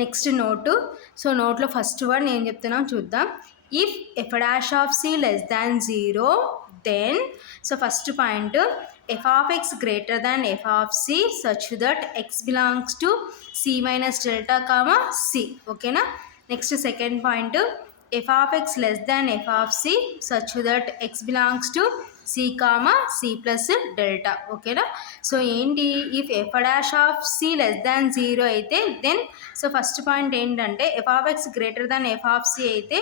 Next note. So నోట్లో first word ఏం చెప్తున్నాం చూద్దాం. If F dash of C less than 0 then, so first point F of X greater than F of C such that X belongs to C minus delta comma C. ఓకేనా. Next second point F of X less than F of C such that X belongs to C comma C plus delta. ఓకేనా. So ఏంటి, if F dash of C less than 0 అయితే then, so first point ఏంటంటే F of X greater than F of C అయితే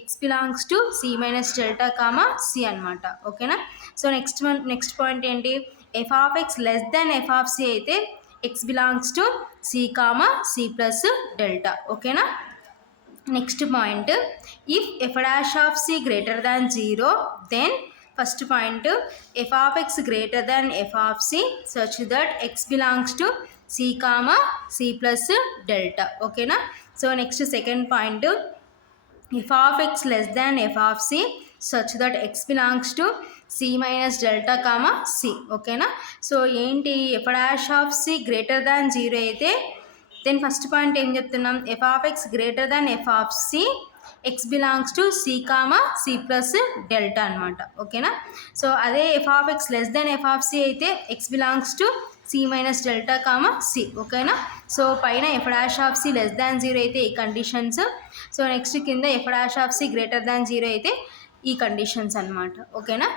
X belongs to C minus delta comma C అనమాట. ఓకేనా. So next point ఏంటి, F of X less than F of C అయితే X belongs to C comma C plus delta. ఓకేనా. Next point if F dash of C greater than 0 then, first point F of X greater than F of C such that X belongs to C comma C plus delta. ఓకేనా. So next second point F of X less than F of C such that X belongs to C minus delta comma C. ఓకేనా. So ఏంటి, f dash of C greater than 0 అయితే then first point ఏం చెప్తున్నాం, f of X greater than F of c x belongs to C comma C plus delta అనమాట. ఓకేనా. So అదే F of X less than F of C అయితే X belongs to C minus delta comma C. ఓకేనా. So పైన f dash of C less than 0 అయితే ఈ conditions, so next కింద f dash of C greater than 0 అయితే ఈ conditions అనమాట. ఓకేనా.